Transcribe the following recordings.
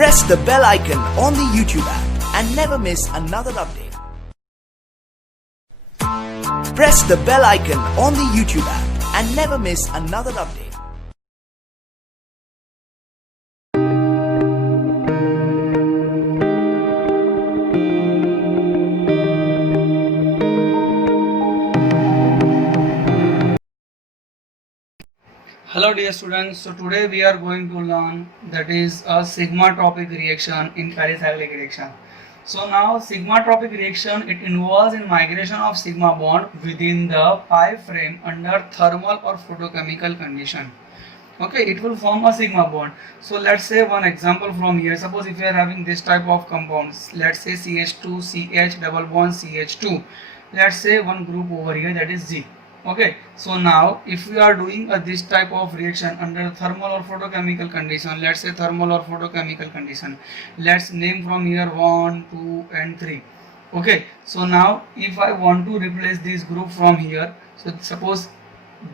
Press the bell icon on the YouTube app and never miss another update. Press the bell icon on the YouTube app and never miss another update. Hello dear students, so today we are going to learn that is a sigma-tropic reaction in pericyclic reaction. So now sigma-tropic reaction, it involves in migration of sigma bond within the pi frame under thermal or photochemical condition. Okay, it will form a sigma bond. So let's say one example from here. Suppose if you are having this type of compounds, let's say CH2 CH double bond CH2, let's say one group over here, that is G. Okay, so now if we are doing this type of reaction under thermal or photochemical condition, let's say thermal or photochemical condition, let's name from here 1, 2 and 3. Okay, so now if I want to replace this group from here, so suppose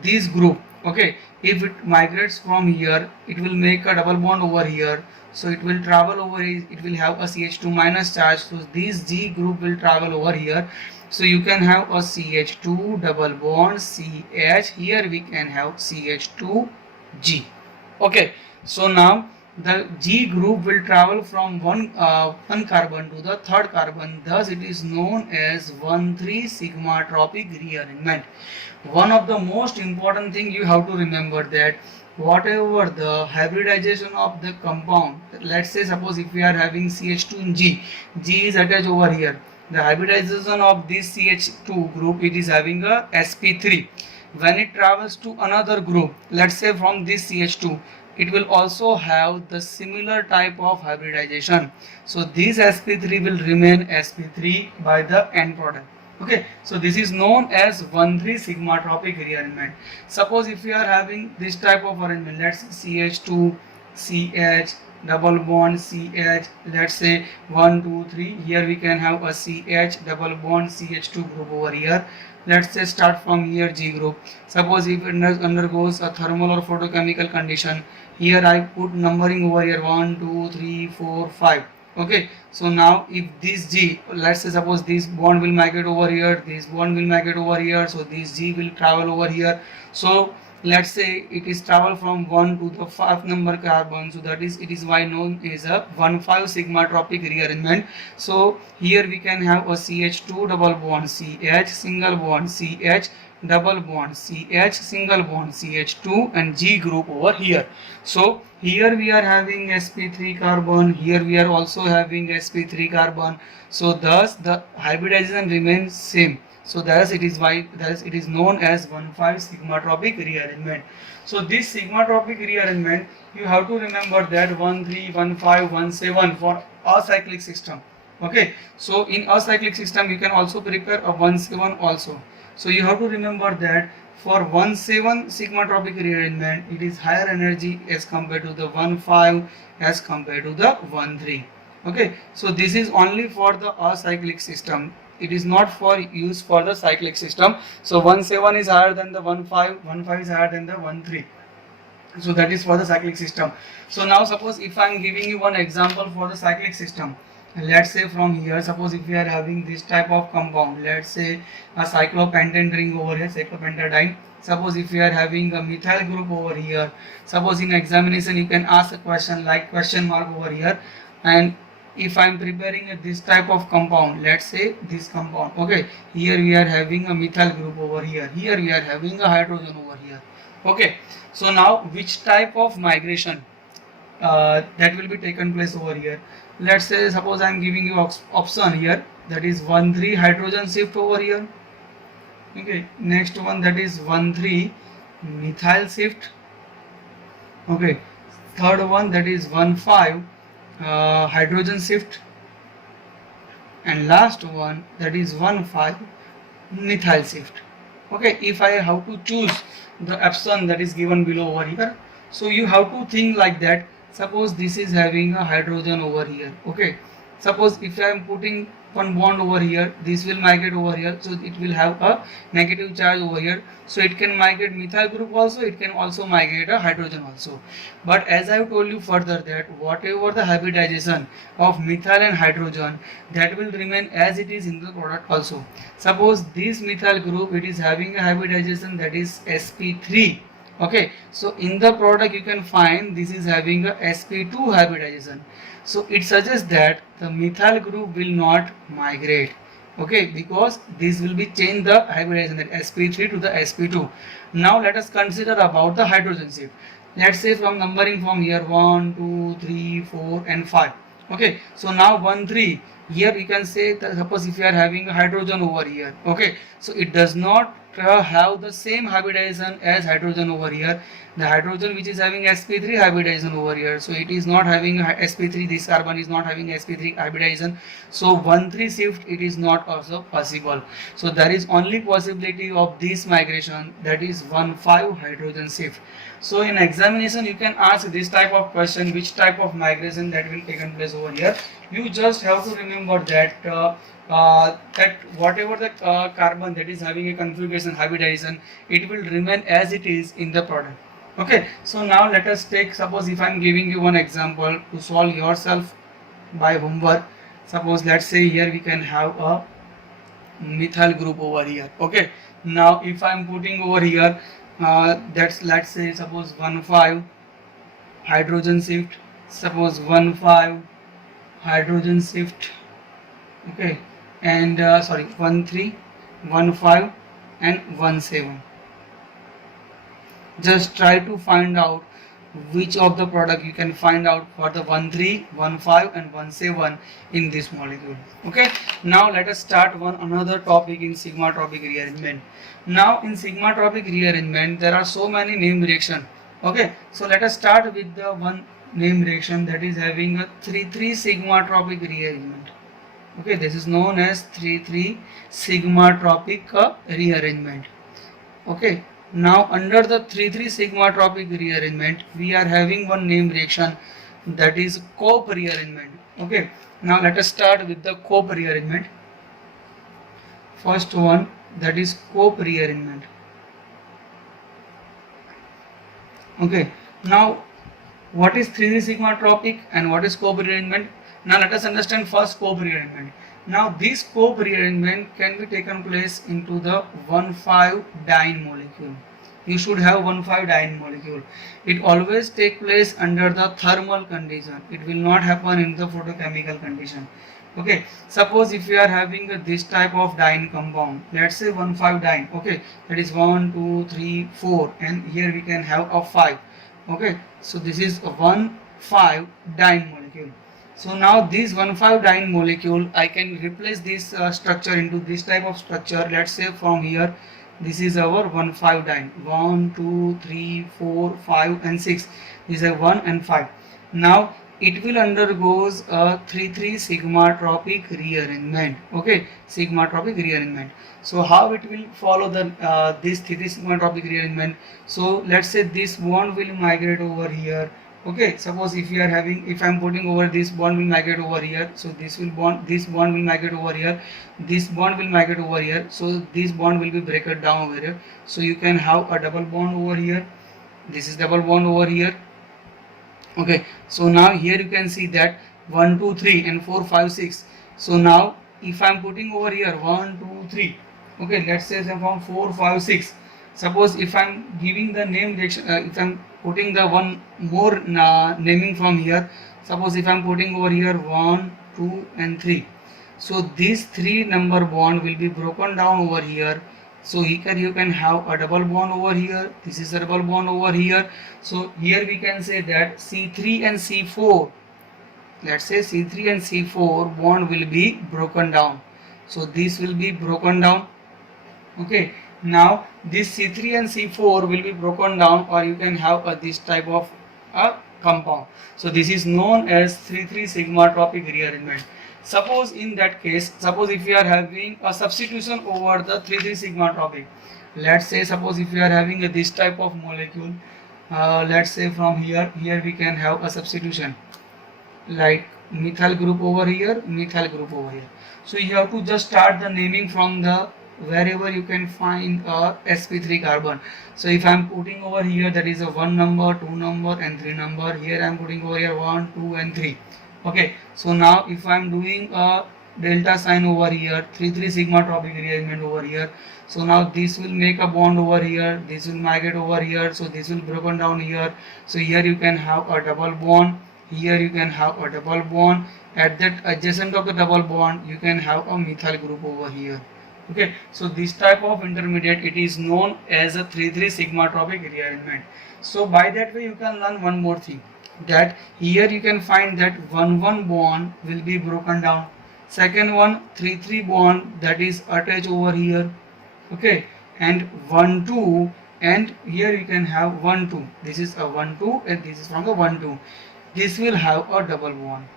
this group, okay, if it migrates from here, it will make a double bond over here, so it will travel over here, it will have a CH2 minus charge, so this G group will travel over here. So you can have a CH2 double bond CH, here we can have CH2G. Okay, so now the G group will travel from one carbon to the third carbon, thus it is known as 1,3 sigma-tropic rearrangement. One of the most important thing you have to remember that whatever the hybridization of the compound, let's say suppose if we are having CH2 and G is attached over here, the hybridization of this CH2 group, it is having a sp3. When it travels to another group, let's say from this CH2, it will also have the similar type of hybridization. So this sp3 will remain sp3 by the end product. Okay, so this is known as 1,3 sigma-tropic rearrangement. Suppose if we are having this type of arrangement, let's say CH2 CH double bond CH, let's say 1 2 3, here we can have a CH double bond CH2 group over here. Let's say start from here G group. Suppose if it undergoes a thermal or photochemical condition, here I put numbering over here 1 2 3 4 5. Okay, so now if this G, let's say suppose this bond will migrate over here, this bond will migrate over here, so this G will travel over here. So let's say it is travel from 1 to the 5 number carbon, so that is, it is why known as a 1,5 sigma-tropic rearrangement. So here we can have a CH2 double bond CH single bond CH double bond CH single bond CH2 and G group over here. So here we are having sp3 carbon, here we are also having sp3 carbon, so thus the hybridization remains same. So thus it is why it is known as 1,5 sigma-tropic rearrangement. So this sigma-tropic rearrangement, you have to remember that 1,3, 1,5, 1,7 for acyclic system. Okay, so in acyclic system you can also prepare a 1,7 also. So you have to remember that for 1,7 sigma-tropic rearrangement, it is higher energy as compared to the 1,5 as compared to the 1,3. Okay, so this is only for the acyclic system. It is not for use for the cyclic system. So 1,7 is higher than the 1,5, 1,5 is higher than the 1,3. So that is for the cyclic system. So now suppose if I am giving you one example for the cyclic system, let's say from here, suppose if we are having this type of compound, let's say a cyclopentane ring over here, cyclopentadiene. Suppose if we are having a methyl group over here, suppose in examination you can ask a question like question mark over here, and if I am preparing this type of compound, let's say this compound, okay, here we are having a methyl group over here, here we are having a hydrogen over here. Okay, so now which type of migration that will be taken place over here? Let's say suppose I am giving you option here, that is 1,3 hydrogen shift over here. Okay, next one, that is 1,3 methyl shift. Okay, third one, that is 1,5 hydrogen shift, and last one, that is 1,5 methyl shift. Okay, if I have to choose the option that is given below over here, so you have to think like that. Suppose this is having a hydrogen over here. Okay, suppose if I am putting one bond over here, this will migrate over here, so it will have a negative charge over here, so it can migrate methyl group also, it can also migrate a hydrogen also. But as I have told you further that whatever the hybridization of methyl and hydrogen, that will remain as it is in the product also. Suppose this methyl group, it is having a hybridization that is sp3. Okay, so in the product you can find this is having a sp2 hybridization, so it suggests that the methyl group will not migrate, okay, because this will be change the hybridization, that sp3 to the sp2. Now let us consider about the hydrogen shift. Let's say from numbering from here 1 2 3 4 and 5. Okay, so now 1 3, here we can say that suppose if you are having a hydrogen over here, okay, so it does not have the same hybridization as hydrogen over here. The hydrogen which is having sp3 hybridization over here, so it is not having sp3, this carbon is not having sp3 hybridization, so 1 3 shift it is not also possible. So there is only possibility of this migration, that is 1 5 hydrogen shift. So in examination you can ask this type of question, which type of migration that will taken place over here. You just have to remember that that whatever the carbon that is having a configuration hybridization, it will remain as it is in the product. Okay, so now let us take, suppose if I am giving you one example to solve yourself by homework. Suppose let's say here we can have a methyl group over here. Okay, now if I am putting over here that's, let's say suppose 1 5 hydrogen shift, suppose 1 5 hydrogen shift, okay, and 1 3 1 5 and 1 7. Just try to find out which of the product you can find out for the 1 3 1 5 and 1 7 in this molecule. Okay, now let us start another topic in sigma-tropic rearrangement. Now in sigma-tropic rearrangement there are so many name reaction. Okay, so let us start with the one name reaction that is having a 3,3 sigma-tropic rearrangement. Okay, this is known as 3,3 sigma-tropic rearrangement. Okay, now under the 3,3 sigma-tropic rearrangement we are having one name reaction, that is Cope rearrangement. Okay, now let us start with the Cope rearrangement. First one, that is Cope rearrangement. Okay, now what is 3,3 sigma-tropic and what is Cope rearrangement? Now let us understand first Cope rearrangement. Now this Cope rearrangement can be taken place into the 1,5-diene molecule. You should have 1,5-diene molecule. It always take place under the thermal condition. It will not happen in the photochemical condition. Okay, suppose if you are having this type of diene compound, let's say 1,5-diene, okay, that is 1 2 3 4, and here we can have a 5. Okay, so this is a 1,5-diene molecule. So now this 1,5-diene molecule, I can replace this structure into this type of structure. Let's say from here, this is our 1,5-diene. 1 2 3 4 5 and 6. These are 1 and 5. Now it will undergoes a 3,3 sigma-tropic rearrangement. Okay, sigma-tropic rearrangement. So how it will follow the this 3,3 sigma-tropic rearrangement? So let's say this bond will migrate over here. Okay, suppose if you are having, if I am putting over this bond will migrate over here, so this bond will migrate over here, this bond will migrate over here, so this bond will be broken down over here. So you can have a double bond over here, this is double bond over here. Okay, so now here you can see that 1 2 3 and 4 5 6. So now if I am putting over here 1 2 3, okay, let's say from 4 5 6. Suppose if I am giving the name reaction, if I am putting the one more naming from here, suppose if I am putting over here 1 2 and 3, so this 3 number bond will be broken down over here. So here you can have a double bond over here, this is a double bond over here. So here we can say that C3 and C4, let's say C3 and C4 bond will be broken down. So this will be broken down. Okay, now this C3 and C4 will be broken down, or you can have this type of compound. So this is known as 3,3 sigma-tropic rearrangement. Suppose in that case, suppose if you are having a substitution over the 3,3 sigma-tropic, let's say suppose if you are having this type of molecule, let's say from here we can have a substitution. like methyl group over here, methyl group over here. So you have to just start the naming from the wherever you can find a sp3 carbon. So if I am putting over here, that is a 1 number, 2 number and 3 number. Here I am putting over here 1, 2 and 3. Okay, so now if I am doing a delta sign over here, 3 sigma tropic rearrangement over here, so now this will make a bond over here, this will migrate over here, so this will broken down here. So here you can have a double bond, here you can have a double bond, at that adjacent of the double bond you can have a methyl group over here. Okay, so this type of intermediate, it is known as a 3 sigma tropic rearrangement. So by that way you can learn one more thing, that here you can find that 1 bond will be broken down, second one 3 bond that is attached over here. Okay, and 1 2, and here you can have 1 2, this is a 1 2 and this is from the 1 2, this will have a double bond.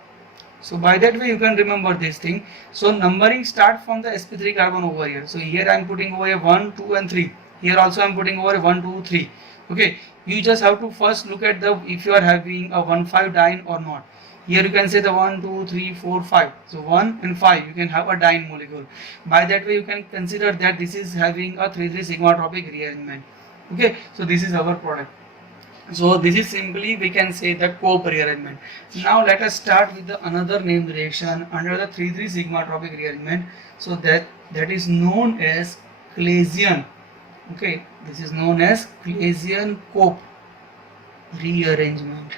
So by that way you can remember this thing. So numbering start from the sp3 carbon over here. So here I am putting over 1 2 and 3, here also I am putting over 1 2 3. Okay, you just have to first look at the if you are having a 1,5 diene or not. Here you can say the 1 2 3 4 5, so 1 and 5 you can have a diene molecule. By that way you can consider that this is having a 3 sigma tropic rearrangement. Okay, so this is our product. So this is simply we can say the Cope rearrangement. Now let us start with the another named reaction under the 3 sigma tropic rearrangement. So that is known as Claisian. Okay, this is known as Claisian Cope rearrangement.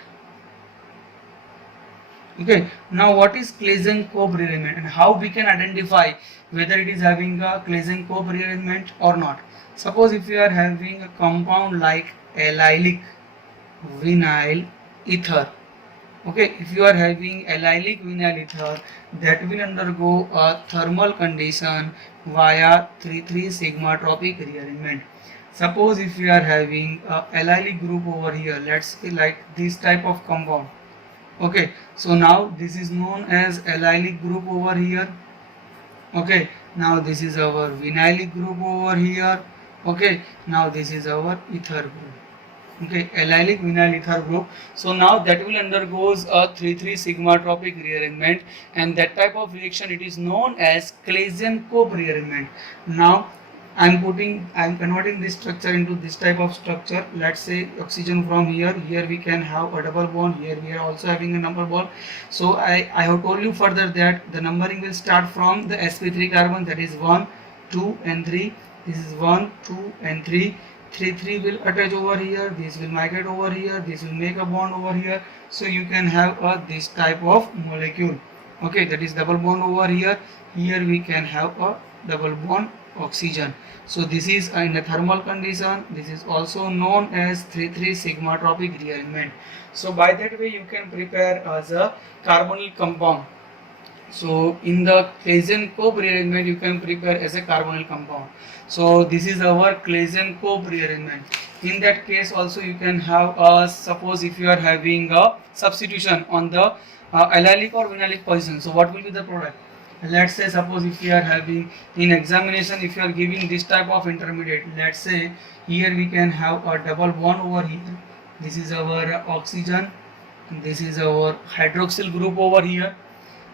Okay, now what is Claisian Cope rearrangement and how we can identify whether it is having a Claisian Cope rearrangement or not. Suppose if you are having a compound like allylic vinyl ether. Okay, if you are having allylic vinyl ether, that will undergo a thermal condition via 3 sigma tropic rearrangement. Suppose if you are having a allylic group over here, let's say like this type of compound. Okay, so now this is known as allylic group over here. Okay, now this is our vinylic group over here. Okay, now this is our ether group. Okay, allylic vinyl ether group. So now that will undergoes a 3 sigma tropic rearrangement, and that type of reaction it is known as Claisian Cope rearrangement. Now I am converting this structure into this type of structure. Let's say oxygen from here we can have a double bond, here we are also having a number bond. So I have told you further that the numbering will start from the sp3 carbon, that is 1 2 and 3. This is 1 2 and 3. 3 will attach over here, this will migrate over here, this will make a bond over here. So you can have this type of molecule. Okay, that is double bond over here. Here we can have a double bond oxygen. So this is in a thermal condition. This is also known as 3 sigma tropic rearrangement. So by that way you can prepare as a carbonyl compound. So in the Claisian Cope rearrangement you can prepare as a carbonyl compound. So this is our Claisian Cope rearrangement. In that case also you can have suppose if you are having a substitution on the allylic or vinylic position. So what will be the product? Let's say suppose if you are having in examination, if you are giving this type of intermediate, let's say here we can have a double bond over here. This is our oxygen, this is our hydroxyl group over here.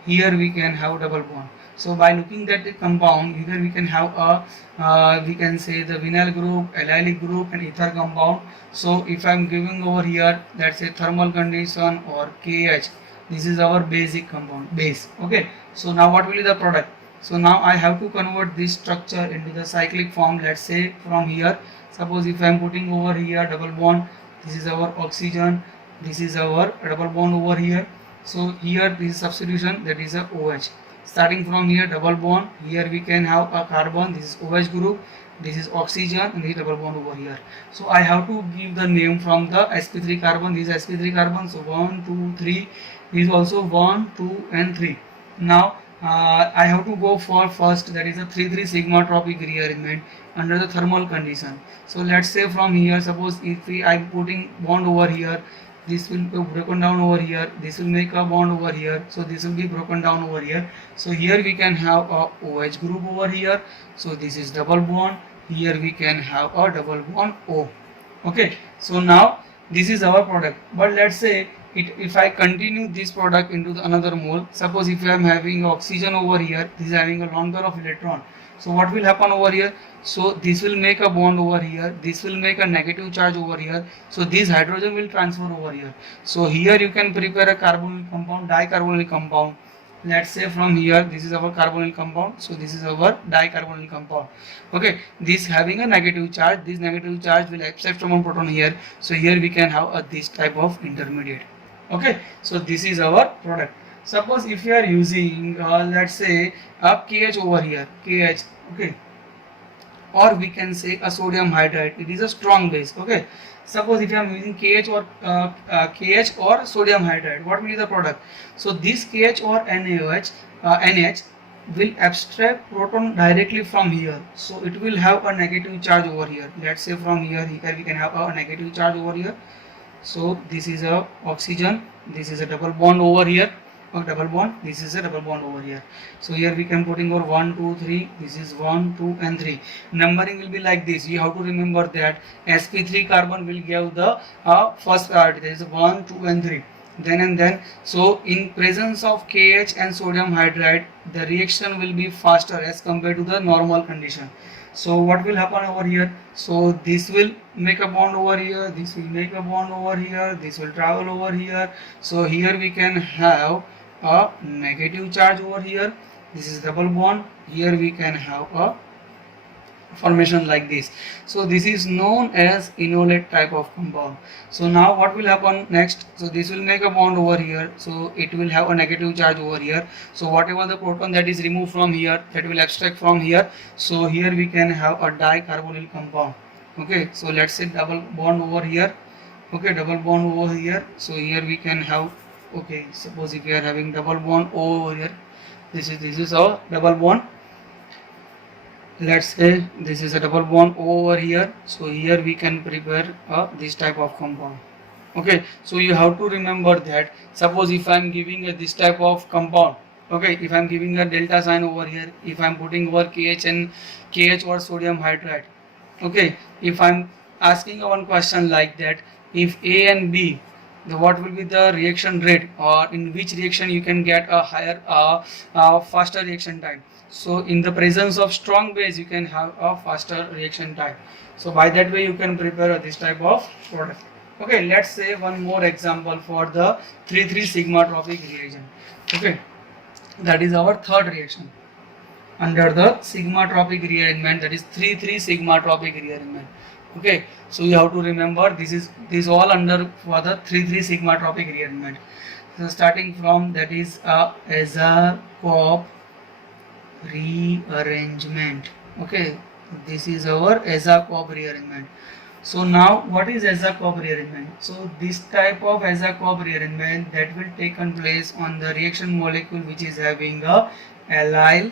Here we can have double bond. So by looking at the compound, here we can have a we can say the vinyl group, allylic group and ether compound. So if I am giving over here, let's say thermal condition or KH, this is our basic compound, base. Okay, so now what will be the product? So now I have to convert this structure into the cyclic form. Let's say from here, suppose if I am putting over here double bond, this is our oxygen, this is our double bond over here. So here this is substitution, that is a OH. Starting from here double bond, here we can have a carbon, this is OH group, this is oxygen and this is double bond over here. So I have to give the name from the sp3 carbon, this is sp3 carbon. So 1 2 3, this is also 1 2 and 3. Now I have to go for first, that is a 3 sigma tropic rearrangement under the thermal condition. So let's say from here, suppose if I am putting bond over here, this will be broken down over here, this will make a bond over here, so this will be broken down over here. So here we can have a OH group over here, so this is double bond, here we can have a double bond O. Okay, so now this is our product. But let's say if I continue this product into the another mole, suppose if I am having oxygen over here, this is having a lone pair of electron. So what will happen over here? So this will make a bond over here, this will make a negative charge over here, so this hydrogen will transfer over here. So here you can prepare a carbonyl compound, dicarbonyl compound. Let's say from here, this is our carbonyl compound, so this is our dicarbonyl compound. Okay, this having a negative charge, this negative charge will accept from one proton here, so here we can have this type of intermediate. Okay, so this is our product. Suppose if you are using let's say a KH over here, KH, okay, or we can say a sodium hydride, it is a strong base. Okay, suppose if I am using KH or KH or sodium hydride, what will be the product? So this KH or NH will abstract proton directly from here, so it will have a negative charge over here. Let's say from here we can have a negative charge over here. So this is a oxygen, this is a double bond over here, or double bond, this is a double bond over here. So here we can putting over 1 2 3, this is 1 2 and 3. Numbering will be like this. You have to remember that sp3 carbon will give the first priority, that is 1 2 and 3. Then so in presence of KH and sodium hydride, the reaction will be faster as compared to the normal condition. So what will happen over here? So this will make a bond over here, this will make a bond over here, this will travel over here. So here we can have a negative charge over here, this is double bond, here we can have a formation like this. So this is known as enolate type of compound. So now what will happen next? So this will make a bond over here, so it will have a negative charge over here. So whatever the proton that is removed from here, that will abstract from here. So here we can have a dicarbonyl compound. Okay, so let's say double bond over here. Okay, double bond over here. So here we can have, okay, suppose if we are having double bond over here, this is our double bond. Let's say this is a double bond over here, so here we can prepare this type of compound. Okay, so you have to remember that suppose if I am giving this type of compound, okay, if I am giving a delta sign over here, if I am putting over KH and KH or sodium hydride, okay, if I am asking one question like that, if A and B, what will be the reaction rate, or in which reaction you can get a higher faster reaction time? So in the presence of strong base you can have a faster reaction time. So by that way you can prepare this type of product. Okay, let's say one more example for the 3,3 sigma tropic reaction. Okay, that is our third reaction under the sigma tropic rearrangement, that is 3,3 sigma tropic rearrangement. Okay, so you have to remember this all under for the 3,3 sigma tropic rearrangement. So starting from that is Azacope rearrangement. Okay, this is our Azacope rearrangement. So now what is Azacope rearrangement? So this type of Azacope rearrangement that will take place on the reaction molecule which is having a allyl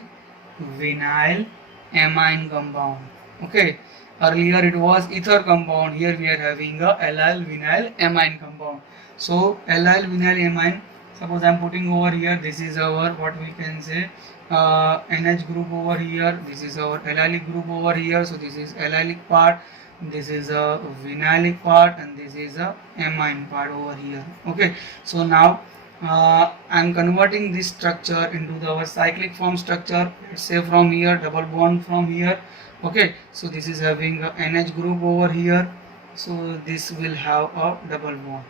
vinyl amine compound. Okay, earlier it was ether compound, here we are having a allyl vinyl amine compound. So allyl vinyl amine, suppose I am putting over here, this is our what we can say NH group over here, this is our allylic group over here. So this is allylic part, this is a vinylic part, and this is a amine part over here. Okay, so now I am converting this structure into our cyclic form structure. Let's say from here double bond from here. Okay, so this is having a NH group over here, so this will have a double bond.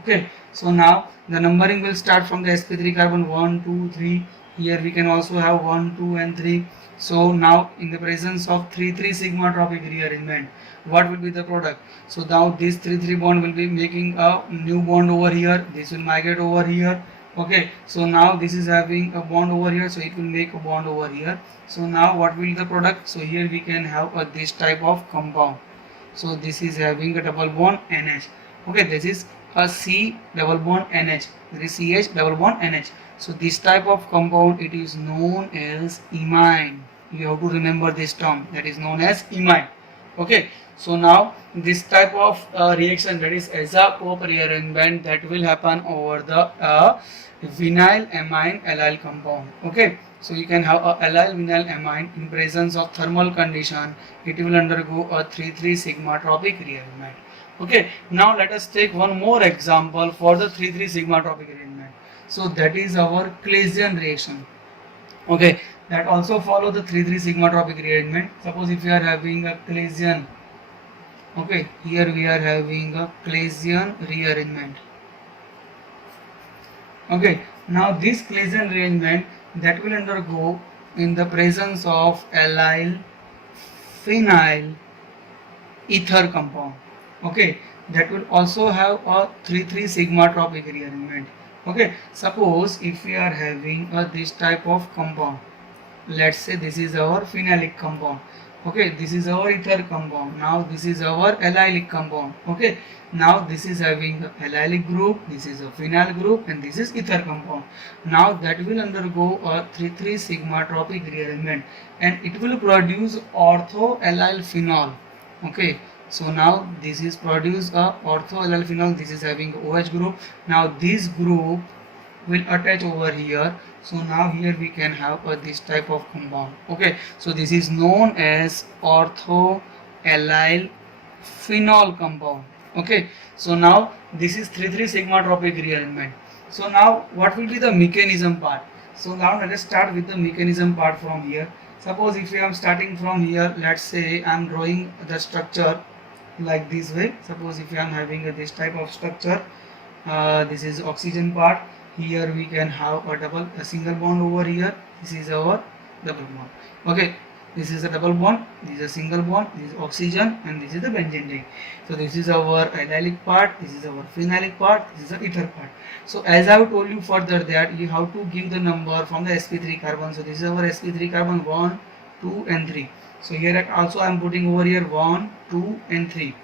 Okay, so now the numbering will start from the sp3 carbon 1 2 3. Here we can also have 1 2 and 3. So now in the presence of 3,3 sigma tropic rearrangement, what will be the product? So now this 3,3 bond will be making a new bond over here, this will migrate over here. Okay, so now this is having a bond over here, so it will make a bond over here. So now what will be the product? So here we can have this type of compound. So this is having a double bond NH. Okay, this is a C double bond NH, this is CH double bond NH. So this type of compound, it is known as imine. You have to remember this term, that is known as imine. Okay, so now this type of reaction, that is Azacope rearrangement, that will happen over the vinyl amine allyl compound. Okay, so you can have a allyl vinyl amine in presence of thermal condition, it will undergo a 3,3 sigma tropic rearrangement. Okay, now let us take one more example for the 3,3 sigma tropic arrangement. So that is our Claisian reaction. Okay, that also follow the 3,3 sigma tropic rearrangement. Suppose if you are having a Claisian, okay, here we are having a Claisian rearrangement. Okay, now this Claisian rearrangement that will undergo in the presence of allyl phenyl ether compound. Okay, that will also have a 3,3 sigma tropic rearrangement. Okay, suppose if we are having this type of compound, let's say this is our phenolic compound. Okay, this is our ether compound. Now this is our allylic compound. Okay, now this is having a allylic group, this is a phenyl group, and this is ether compound. Now that will undergo a 3,3 sigma tropic rearrangement, and it will produce ortho-allyl phenol. Okay, so now this is produce a ortho-allyl phenol. This is having OH group. Now this group will attach over here. So now here we can have this type of compound. Okay, so this is known as ortho-allyl phenol compound. Okay, so now this is 3,3 sigma tropic rearrangement. So now what will be the mechanism part? So now let us start with the mechanism part from here. Suppose if I am starting from here, let's say I am drawing the structure like this way. Suppose if I am having this type of structure, this is oxygen part. Here we can have a single bond over here. This is our double bond. Okay, this is a double bond, this is a single bond, this is oxygen, and this is the benzene ring. So this is our allylic part, this is our phenolic part, this is the ether part. So as I have told you further that you have to give the number from the sp3 carbon. So this is our sp3 carbon 1, 2 and 3. So here also I am putting over here 1, 2 and 3.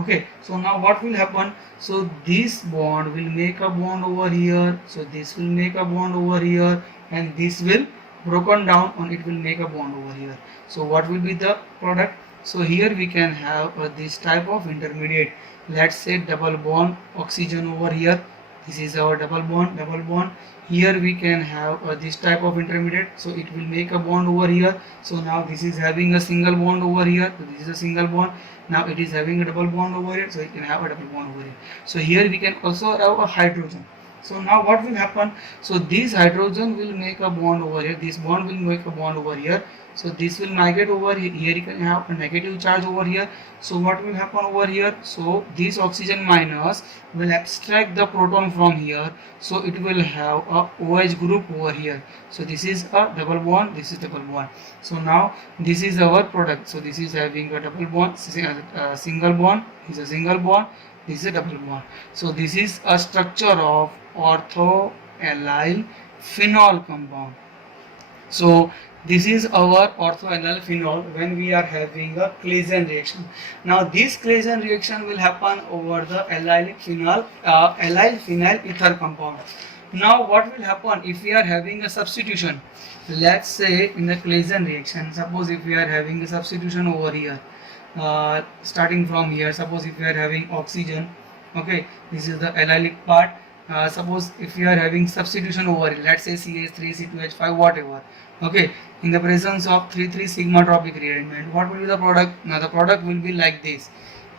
Okay, so now what will happen? So this bond will make a bond over here, so this will make a bond over here, and this will broken down and it will make a bond over here. So what will be the product? So here we can have this type of intermediate. Let's say double bond oxygen over here. This is our double bond, double bond. Here we can have this type of intermediate, so it will make a bond over here. So now this is having a single bond over here, so this is a single bond. Now it is having a double bond over here, so it can have a double bond over here. So here we can also have a hydrogen. So now what will happen? So this hydrogen will make a bond over here, this bond will make a bond over here. So this will migrate over here. Here you can have a negative charge over here. So what will happen over here? So this oxygen minus will abstract the proton from here. So it will have a OH group over here. So this is a double bond, this is double bond. So now this is our product. So this is having a double bond, single bond, this is a single bond, this is a double bond. So this is a structure of ortho-allyl phenol compound. So this is our ortho-allyl phenol when we are having a Claisian reaction. Now this Claisian reaction will happen over the allylic phenol, allyl phenyl ether compound. Now what will happen if we are having a substitution? Let's say in the Claisian reaction, suppose if we are having a substitution over here, starting from here, suppose if we are having oxygen, okay, this is the allylic part. Suppose if you are having substitution over it, let's say CH3, C2H5, whatever, okay, in the presence of 3,3 sigma tropic rearrangement, what will be the product? Now the product will be like this.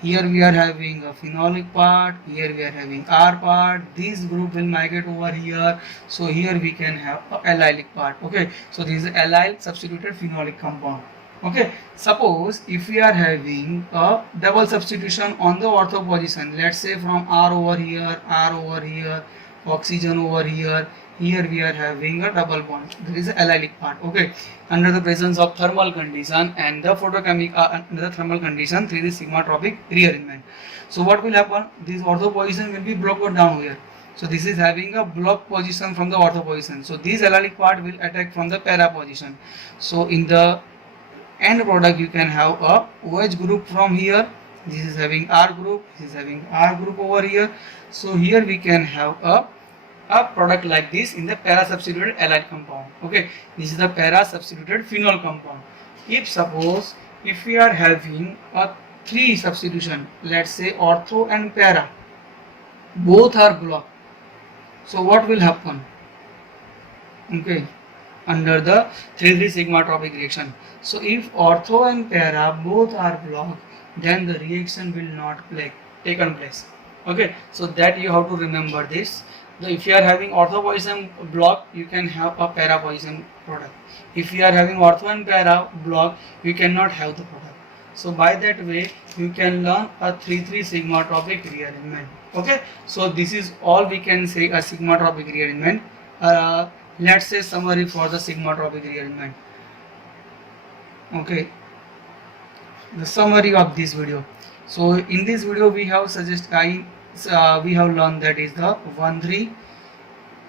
Here we are having a phenolic part, here we are having R part, this group will migrate over here, so here we can have a allylic part. Okay, so this is allyl substituted phenolic compound. Okay, suppose if we are having a double substitution on the ortho position, let's say from R over here, oxygen over here, here we are having a double bond. There is a allylic part. Okay, under the presence of thermal condition and the photochemical under the thermal condition, 3 sigma tropic rearrangement. So what will happen? This ortho position will be blocked down here. So this is having a block position from the ortho position. So this allylic part will attack from the para position. So in the end product you can have a OH group from here. This is having R group, this is having R group over here. So here we can have a product like this in the para substituted allyl compound. Okay, this is the para substituted phenol compound. Suppose if we are having a 3 substitution, let's say ortho and para, both are blocked. So what will happen? Okay, under the 3,3 sigma tropic reaction. So if ortho and para both are blocked, then the reaction will not taken place. Okay, so that you have to remember this. If you are having orthopoison block, you can have a parapoison product. If you are having ortho and para block, you cannot have the product. So by that way, you can learn a 3-3 sigmatropic rearrangement. Okay, so this is all we can say a sigmatropic rearrangement. Let's say summary for the sigmatropic rearrangement. Okay, the summary of this video. So in this video we have we have learned that is the 1-3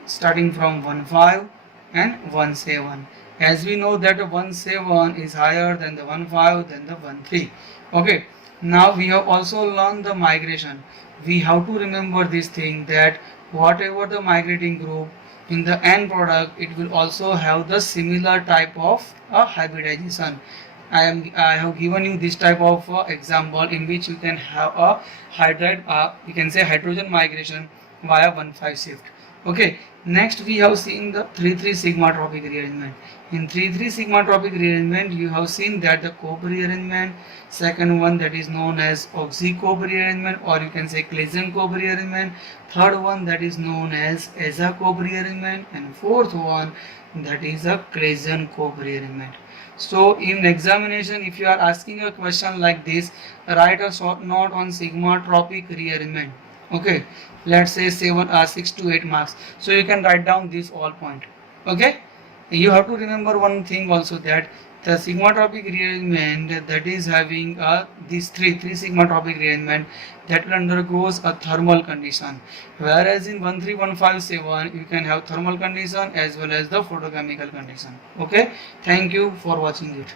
starting from 1-5 and 1-7. As we know that 1-7 is higher than the 1-5 than the 1-3. Okay, now we have also learned the migration. We have to remember this thing that whatever the migrating group in the end product, it will also have the similar type of hybridization. I have given you this type of example in which you can have a you can say hydrogen migration via 1-5 shift. Okay, next we have seen the 3-3 sigmatropic rearrangement. In 3-3 sigmatropic rearrangement, you have seen that the Cope rearrangement, second one that is known as Oxy-Cope rearrangement, or you can say Claisen-Cope rearrangement, third one that is known as Eza-Cope rearrangement, and fourth one that is a Claisen-Cope rearrangement. So in examination, if you are asking a question like this, write a short note on sigmatropic rearrangement. Okay, let's say 6 to 8 marks. So you can write down this all point. Okay, you have to remember one thing also, that the sigmatropic rearrangement that is having these three sigmatropic rearrangement that will undergoes a thermal condition, whereas in 1-3, 1-5, 7 you can have thermal condition as well as the photochemical condition. Okay, thank you for watching it.